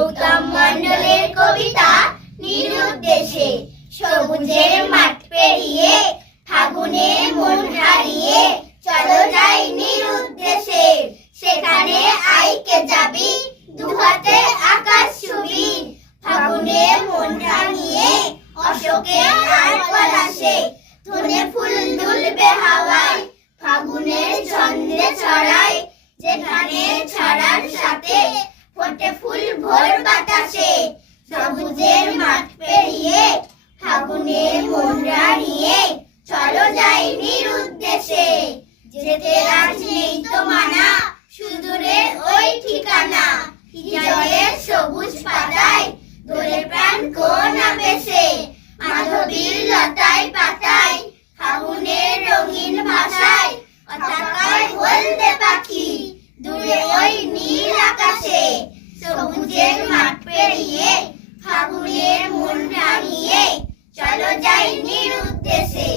গৌতম মণ্ডলের কবিতা নিরুদ্দেশে। সবুজের মাঠ পেরিয়ে ফাগুনে মন হারিয়ে, চলো যাই নিরুদ্দেশে। সেখানে আইকে যাবি, দুহাতে আকাশ ছবি। ফাগুনে মন রাঙিয়ে অশোকে আর পলাশে ধনে ফুল দুলবে হাওয়ায়, ফাগুনের ছন্দে ছড়ায়। যেখানে ছড়ার কোনা বেশে, মাধবীর লতায় পাতায়, ফাগুনের রঙিন ভাষায় অতাকায় হলদে পাখি, দূরে ওই নীল আকাশে, সবুজের মাঠ পেরিয়ে, ফাগুনের মন রাঙিয়ে চলো যাই নির উদ্দেশ্যে